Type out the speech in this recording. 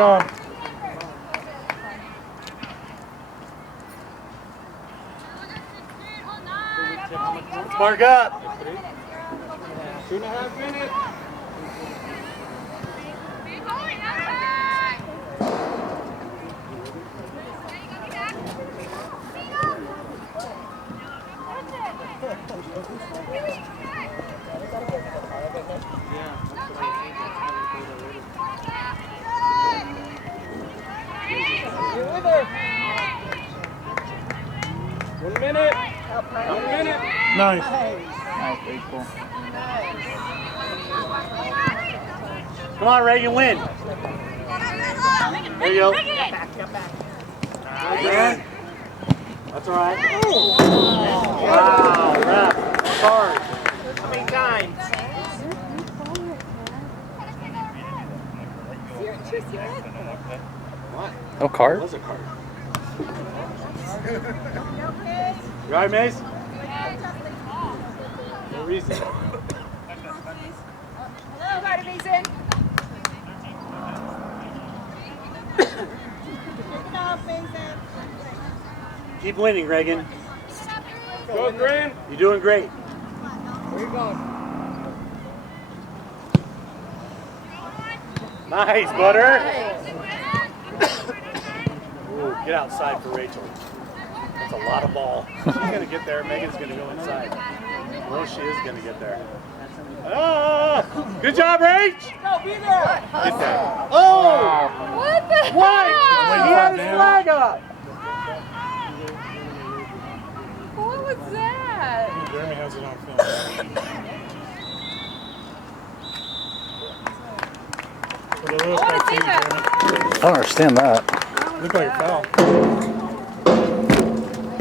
Let's mark up. 2.5 minutes. One minute. Nice. Nice, very cool. Come on, Reagan, win. There you go. Nice. That's all right. Wow, ref. Sorry. How many times? What? No card? It was a card. You all right, Mace? No reason. Hello, Carter Mason. Keep winning, Reagan. Go, Green. You're doing great. Where you going? Nice, Butter. Ooh, get outside for Rachel. That's a lot of ball. She's going to get there. Megan's going to go inside. Well, she is going to get there. Oh, good job, Rach. No, be there. Get there. Oh! What the What? hell? He had his flag up. What was that? Jeremy has it on film. I want to see that. I don't understand that. Looked like a foul.